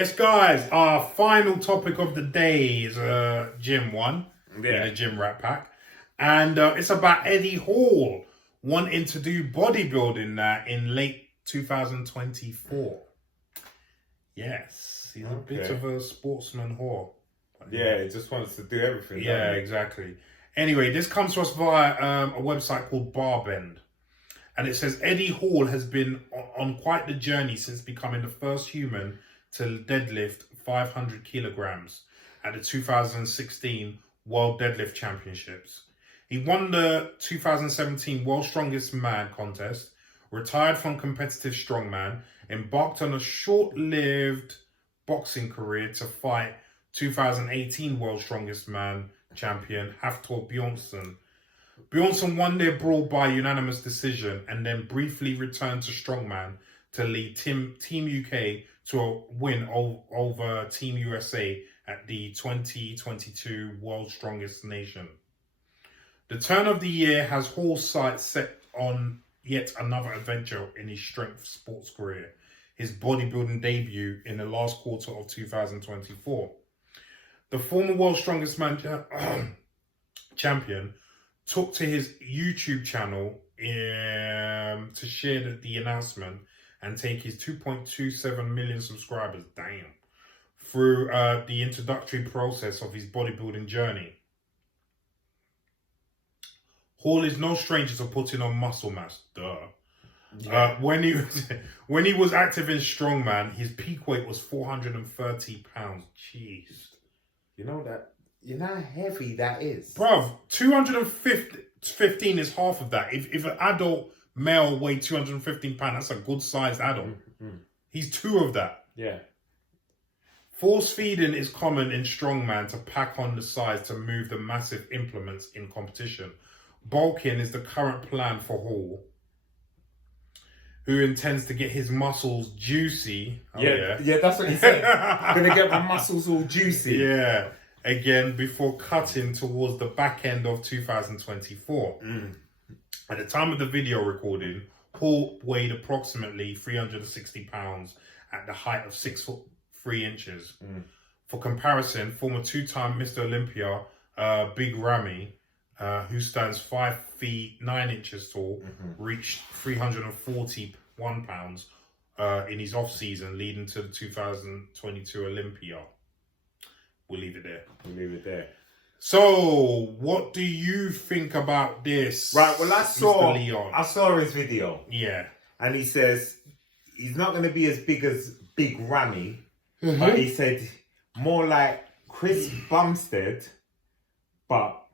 Yes, guys, our final topic of the day is Gym 1, Yeah. the Gym Rat Pack. And it's about Eddie Hall wanting to do bodybuilding in late 2024. Yes, he's a bit of a sportsman whore. Yeah, he just wants to do everything. Yeah, exactly. Anyway, this comes to us via a website called Barbend. And it says Eddie Hall has been on quite the journey since becoming the first human to deadlift 500 kilograms at the 2016 World Deadlift Championships. He won the 2017 World Strongest Man contest, retired from competitive strongman, embarked on a short-lived boxing career to fight 2018 World Strongest Man champion Hafthor Bjornsson. Bjornsson won their brawl by unanimous decision and then briefly returned to strongman to lead Team UK to a win over Team USA at the 2022 World's Strongest Nation. The turn of the year has Hall's sights set on yet another adventure in his strength sports career, his bodybuilding debut in the last quarter of 2024. The former World's Strongest Man champion took to his YouTube channel to share the announcement and take his 2.27 million subscribers, through the introductory process of his bodybuilding journey. Hall is no stranger to putting on muscle mass, Yeah. When he was active in strongman, his peak weight was 430 pounds. Jeez. You know how heavy that is? Bruv, 215 is half of that. If an adult male weighed 215 pounds, that's a good sized adult. Mm-hmm. He's two of that. Yeah. Force feeding is common in strongman to pack on the size to move the massive implements in competition. Bulking is the current plan for Hall, who intends to get his muscles juicy. Yeah, that's what he said. Gonna get my muscles all juicy. Yeah. Again, before cutting towards the back end of 2024. At the time of the video recording, Hall weighed approximately 360 pounds at the height of 6'3". For comparison, former two-time Mr. Olympia, Big Ramy, who stands 5 feet 9 inches tall, reached 341 pounds in his off-season leading to the 2022 Olympia. We'll leave it there. So, what do you think about this? Right, well, I saw his video. Yeah. And he says he's not going to be as big as Big Ramy, but he said more like Chris Bumstead, but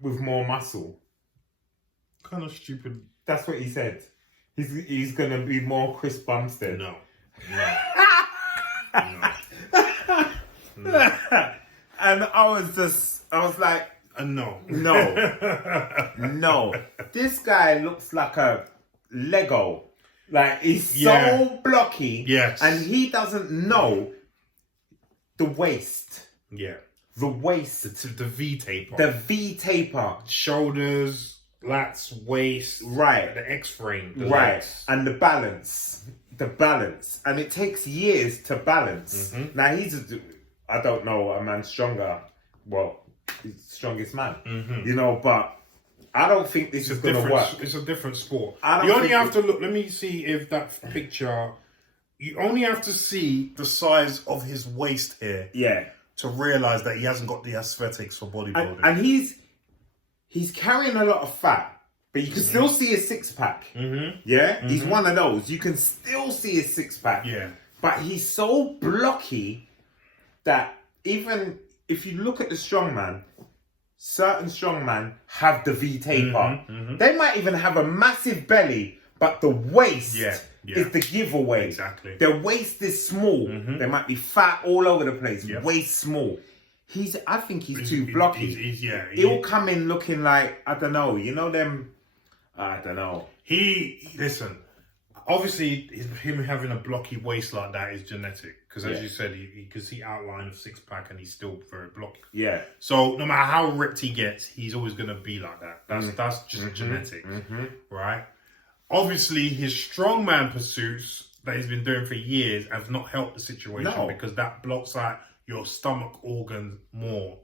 with more muscle. Kind of stupid. That's what he said. He's going to be more Chris Bumstead. No. And I was like, no. No. This guy looks like a Lego. Like, he's so blocky. Yes. And he doesn't know the waist. Yeah. The waist. The V taper. The V taper. Shoulders, lats, waist. Right. The X frame. Right. Legs. And the balance. And it takes years to balance. Now, I don't know a man stronger. Well, he's the strongest man. You know, but I don't think this is going to work. It's a different sport. You only have to look. Let me see if that picture. You only have to see the size of his waist here. Yeah. To realise that he hasn't got the aesthetics for bodybuilding. And he's carrying a lot of fat, but you can still see his six pack. Yeah? He's one of those. You can still see his six pack. Yeah. But he's so blocky that even if you look at the strongman, certain strongman have the V taper. They might even have a massive belly, but the waist is the giveaway. Exactly. Their waist is small. They might be fat all over the place. Waist small. I think he's too blocky. He'll come in looking like, I don't know, you know them, I don't know. Listen, obviously him having a blocky waist like that is genetic. Because as you said, you can see outline of six pack and he's still very blocky. Yeah. So no matter how ripped he gets, he's always going to be like that. That's just genetic, right? Obviously his strongman pursuits, that he's been doing for years has not helped the situation because that blocks out your stomach organs more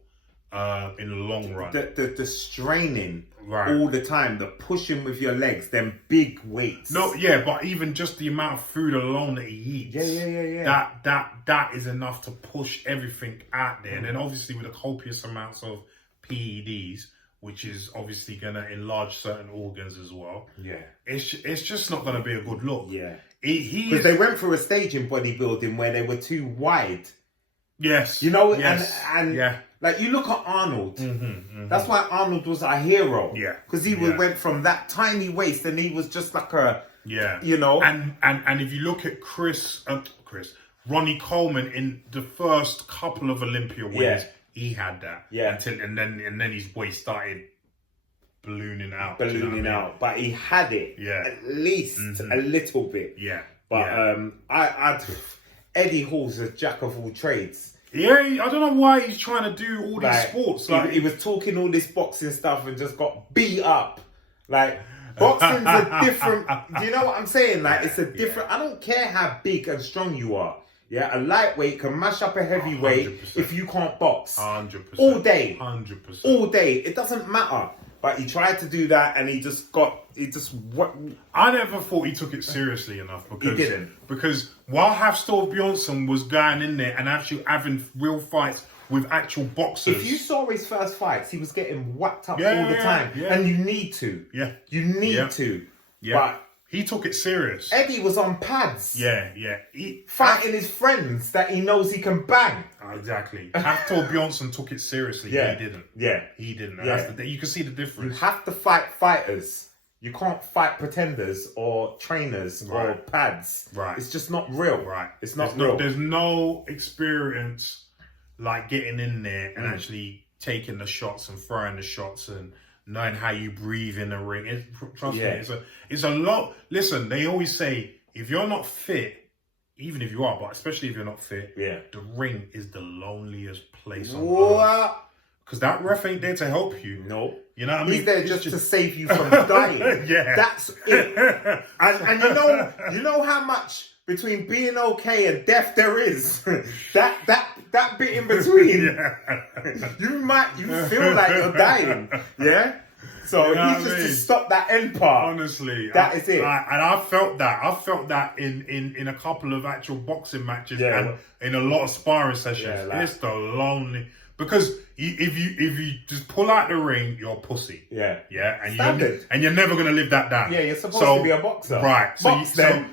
in the long run. The straining all the time, the pushing with your legs, them big weights. No, yeah, but even just the amount of food alone that he eats, that is enough to push everything out there. And then obviously with the copious amounts of PEDs, which is obviously going to enlarge certain organs as well. Yeah. It's just not going to be a good look. Yeah. Because they went through a stage in bodybuilding where they were too wide. Yes. You know, and like you look at Arnold. That's why Arnold was our hero. Yeah. Because he went from that tiny waist and he was just like a, you know. And if you look at Ronnie Coleman in the first couple of Olympia wins, he had that. Yeah. And then his waist started ballooning out. But he had it. Yeah. At least a little bit. Yeah. But Eddie Hall's a jack of all trades. Yeah, I don't know why he's trying to do all these sports. Like he was talking all this boxing stuff and just got beat up. Like boxing's a different. Do you know what I'm saying? Like it's a different. I don't care how big and strong you are. Yeah, a lightweight can mash up a heavyweight 100%. If you can't box. 100%. All day. 100%. All day. It doesn't matter. But he tried to do that and I never thought he took it seriously enough because he didn't. Because while Hafthor Bjornsson was going in there and actually having real fights with actual boxers. If you saw his first fights, he was getting whacked up all the time. Yeah. And you need to. Yeah. You need to. Yeah. But he took it serious. Eddie was on pads. Yeah. Fighting his friends that he knows he can bang. Exactly. Hafthor Bjornsson took it seriously. Yeah. He didn't. Yeah. He didn't. And that's you can see the difference. You have to fight fighters. You can't fight pretenders or trainers or pads. Right. It's just not real. Right. It's not real. There's no experience like getting in there and actually taking the shots and throwing the shots and knowing how you breathe in the ring. Trust me, it's a lot. Listen, they always say, if you're not fit, even if you are, but especially if you're not fit, the ring is the loneliest place on earth. Because that ref ain't there to help you. No. You know what I mean? He's there just to save you from dying. That's it. And you know how much between being okay and death there is? that bit in between. You feel like you're dying. Yeah? So you know he's just to stop that end part. Honestly. That is it. And I felt that. I felt that in a couple of actual boxing matches and in a lot of sparring sessions. It's the lonely... Because if you just pull out the ring, you're a pussy. Yeah. And you're never gonna live that down. Yeah, you're supposed to be a boxer. Right.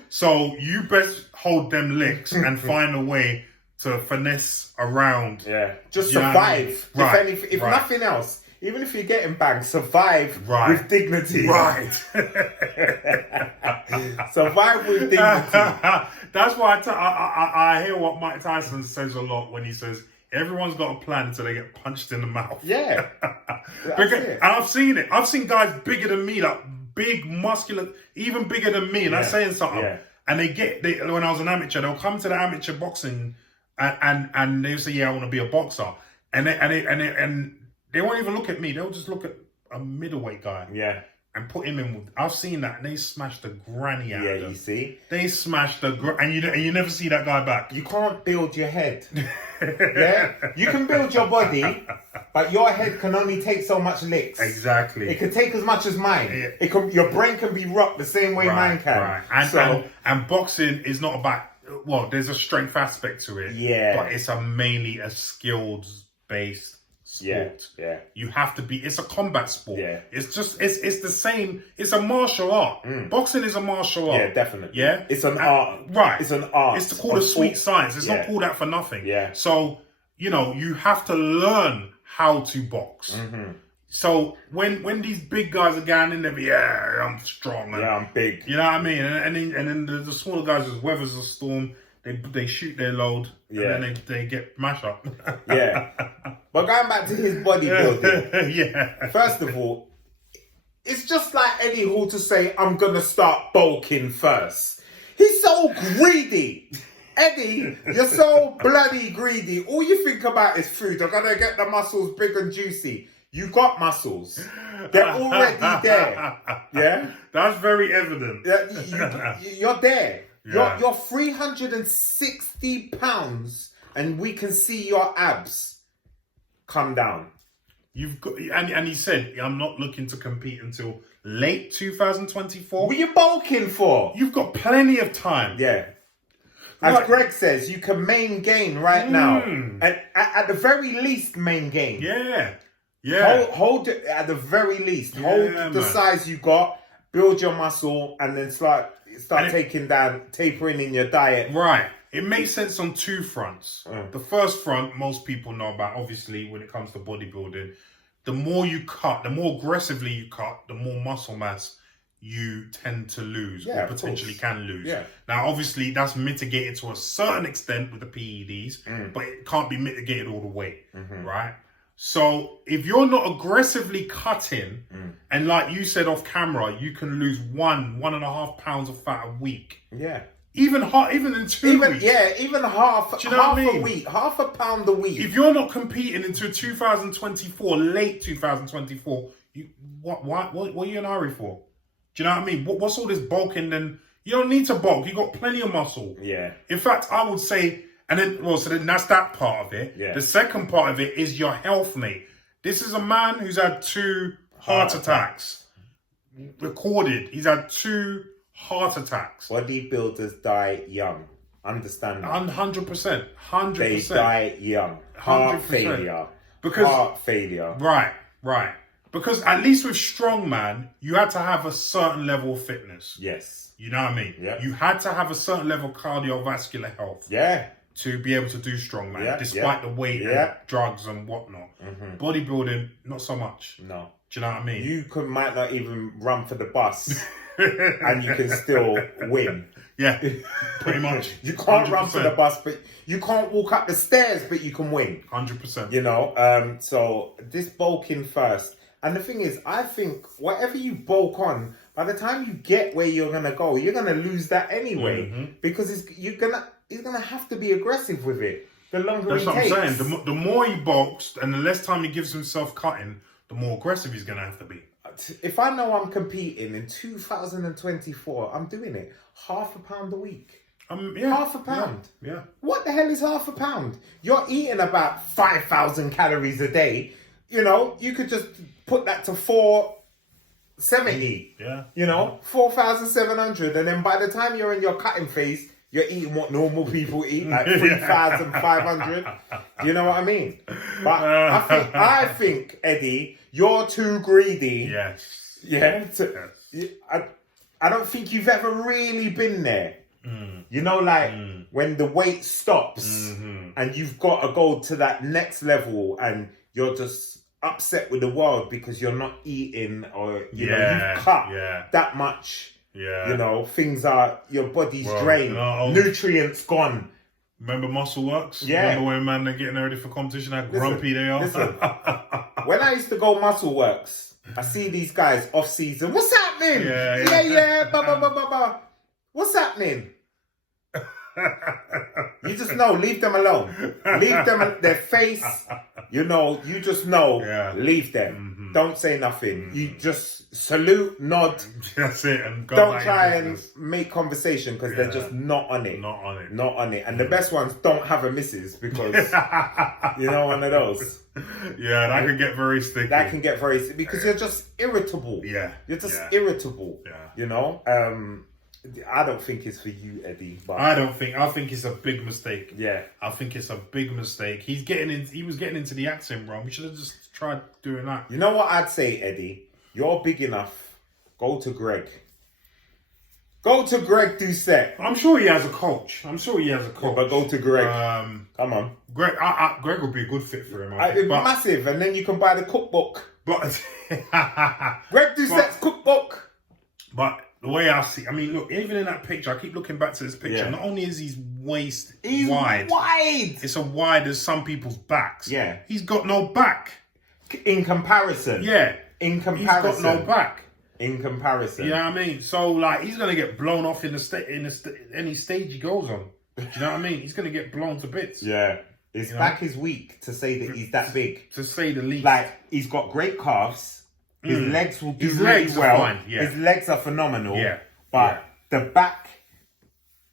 So you best hold them licks and find a way to finesse around. Yeah. Just survive. I mean? If nothing else, even if you're getting banged, survive with dignity. Right. Survive with dignity. That's why I hear what Mike Tyson says a lot when he says, everyone's got a plan until they get punched in the mouth. Yeah. And I've seen it. I've seen guys bigger than me, like big, muscular, even bigger than me. And I'm saying something. Yeah. And when I was an amateur, they'll come to the amateur boxing and they'll say, I want to be a boxer. And they won't even look at me. They'll just look at a middleweight guy. Yeah. And put him in. I've seen that, and they smashed the granny out of them. Yeah, you see? They smashed and you never see that guy back. You can't build your head. Yeah? You can build your body, but your head can only take so much licks. Exactly. It can take as much as mine. Yeah. Your brain can be rocked the same way mine can. Right. And boxing is not about... Well, there's a strength aspect to it. Yeah. But it's mainly a skills-based sport. Yeah. You have to be... It's a combat sport. Yeah. It's just... It's the same... It's a martial art. Boxing is a martial art. Yeah, definitely. Yeah? It's an art. Right. It's an art. It's called a sweet science. It's not called that for nothing. Yeah. So, you have to learn how to box. Mm-hmm. So, when these big guys are going in there, I'm strong. And, I'm big. You know what I mean? And then the smaller guys just weathers the storm. They shoot their load, and then they get mashed up. Yeah. But going back to his bodybuilding, first of all, it's just like Eddie Hall to say, I'm going to start bulking first. He's so greedy. Eddie, you're so bloody greedy. All you think about is food. I'm going to get the muscles big and juicy. You got muscles. They're already there. Yeah? That's very evident. You're there. Yeah. You're 360 pounds and we can see your abs come down. You've got, and he said, I'm not looking to compete until late 2024. What are you bulking for? You've got plenty of time. Yeah. As Greg says, you can main gain right now. At the very least, main gain. Yeah. Yeah. Hold it at the very least. Hold the size you got, build your muscle, and then start tapering in your diet. Right. It makes sense on two fronts. The first front, most people know about, obviously, when it comes to bodybuilding. The more you cut, the more aggressively you cut, the more muscle mass you tend to lose, or potentially can lose. Yeah. Now, obviously, that's mitigated to a certain extent with the PEDs, but it can't be mitigated all the way, right? So if you're not aggressively cutting, and like you said off camera, you can lose 1.5 pounds of fat a week. Yeah. Even in 2 weeks. Yeah, even half. Do you know what I mean? A week, half a pound a week. If you're not competing until 2024, late 2024, what are you in a hurry for? Do you know what I mean? What's all this bulking? Then you don't need to bulk. You got plenty of muscle. Yeah. In fact, I would say, so then that's that part of it. Yeah. The second part of it is your health, mate. This is a man who's had 2 heart attacks recorded. He's had 2 heart attacks. Bodybuilders die young. Understand that? 100%. 100%. They die young. Heart 100%. failure. Heart failure. Right. Because at least with strongman, you had to have a certain level of fitness. Yes. You know what I mean? Yeah. You had to have a certain level of cardiovascular health. Yeah. To be able to do strongman, despite the weight and drugs and whatnot. Bodybuilding, not so much. No. Do you know what I mean? You might not even run for the bus and you can still win. Yeah, pretty much. You can't 100%. run for the bus, but you can't walk up the stairs, but you can win. 100%. You know, so this bulking first. And the thing is, I think whatever you bulk on, by the time you get where you're going to go, you're going to lose that anyway. Because he's going to have to be aggressive with it. The longer That's he what takes. I'm saying. The more he bulks and the less time he gives himself cutting, the more aggressive he's going to have to be. If I know I'm competing in 2024, I'm doing it. Half a pound a week. Half a pound. Yeah. What the hell is half a pound? You're eating about 5,000 calories a day. You know, you could just put that to 470. Yeah. You know, 4,700. And then by the time you're in your cutting phase, you're eating what normal people eat, like 3,500. You know what I mean? But I think, Eddie, you're too greedy. Yes. Yeah. I don't think you've ever really been there. You know, like when the weight stops and you've got to go to that next level and you're just upset with the world because you're not eating or, you know, you've cut that much. Yeah. You know, your body's drained, nutrients gone. Remember Muscle Works? Yeah. Remember when man they're getting ready for competition, how grumpy they are? Listen, when I used to go Muscle Works, I see these guys off season. What's happening? Yeah. What's happening? You just know, leave them alone. Leave them, their face, you know, you just know, leave them. Don't say nothing. You just salute, nod. That's it. And don't try and make conversation because they're just not on it. Not on it. Not on it. And the best ones don't have a missus because, you know, one of those. Yeah, that can get very sticky. That can get very sticky because you're just irritable. Yeah. You're just irritable. Yeah. You know? I don't think it's for you, Eddie. But I think it's a big mistake. Yeah. I think it's a big mistake. He was getting into the accent wrong. We should have just tried doing that. You know what I'd say, Eddie? You're big enough. Go to Greg. Go to Greg Doucette. I'm sure he has a coach. Yeah, but go to Greg. Come on. Greg would be a good fit for him. It'd be massive, and then you can buy the cookbook. But Greg Doucette's cookbook. But the way I see, I mean, look, even in that picture, I keep looking back to this picture. Not only is his waist wide, it's as wide as some people's backs. Yeah. He's got no back. In comparison. Yeah. In comparison. He's got no back. In comparison. You know what I mean? So, like, he's going to get blown off in any stage he goes on. Do you know what I mean? He's going to get blown to bits. Yeah. His back is weak to say that he's that big. To say the least. Like, he's got great calves. His legs will do really well. Are fine. Yeah. His legs are phenomenal. Yeah. But the back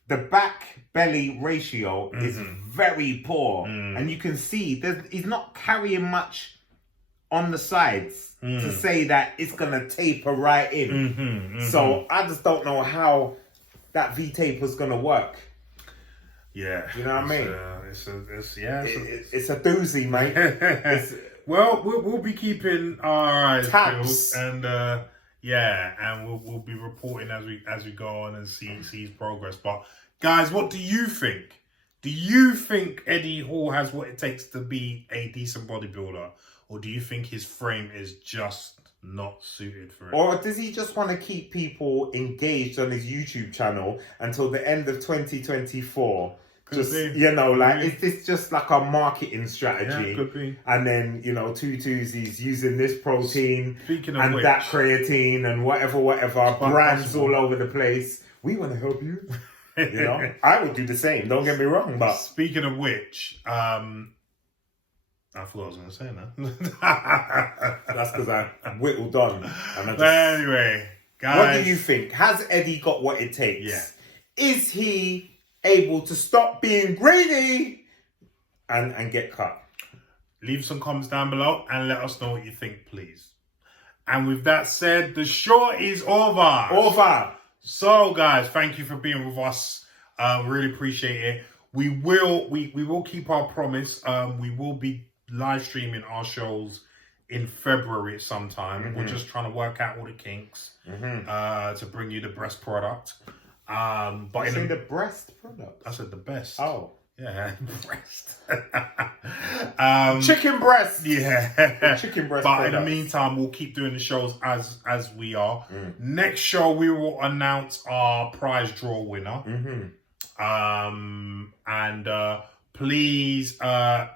the back belly ratio is very poor, and you can see he's not carrying much on the sides to say that it's gonna taper right in. So I just don't know how that V taper is gonna work. Yeah, you know what I mean. It's a doozy, mate. Well, we'll be keeping our eyes Tabs. peeled, and and we'll be reporting as we go on and see his progress. But guys, what do you think? Do you think Eddie Hall has what it takes to be a decent bodybuilder, or do you think his frame is just not suited for it? Or does he just want to keep people engaged on his YouTube channel until the end of 2024? Just, you know, like, is this just like a marketing strategy? Yeah, could be. And then, you know, he's using this protein and which, that creatine and whatever, brands all over the place. We want to help you. You know, I would do the same. Don't get me wrong, but speaking of which, I forgot what I was going to say now. That's because I whittled on. But anyway, guys, what do you think? Has Eddie got what it takes? Yeah. Is he able to stop being greedy and get cut? Leave some comments down below and let us know what you think, please. And with that said, the show is over. So, guys, thank you for being with us. Really appreciate it. We will keep our promise. We will be live streaming our shows in February at some time. We're just trying to work out all the kinks to bring you the best product. But you say the breast product? I said the best. Oh. Yeah, breast. Chicken breast. Yeah. Chicken breast. But in the meantime, we'll keep doing the shows as we are. Next show, we will announce our prize draw winner. And please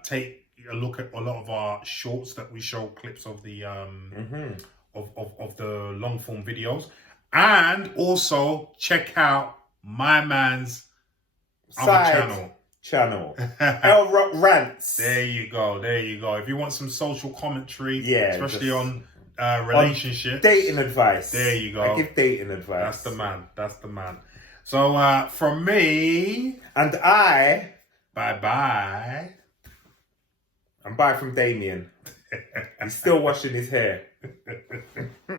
take a look at a lot of our shorts that we show clips of the of the long form videos. And also check out my man's other channel. El Rock Rants. There you go. If you want some social commentary, especially on relationships, dating advice. There you go. I give dating advice. That's the man. So from me and I, bye. And bye from Damien. He's still washing his hair.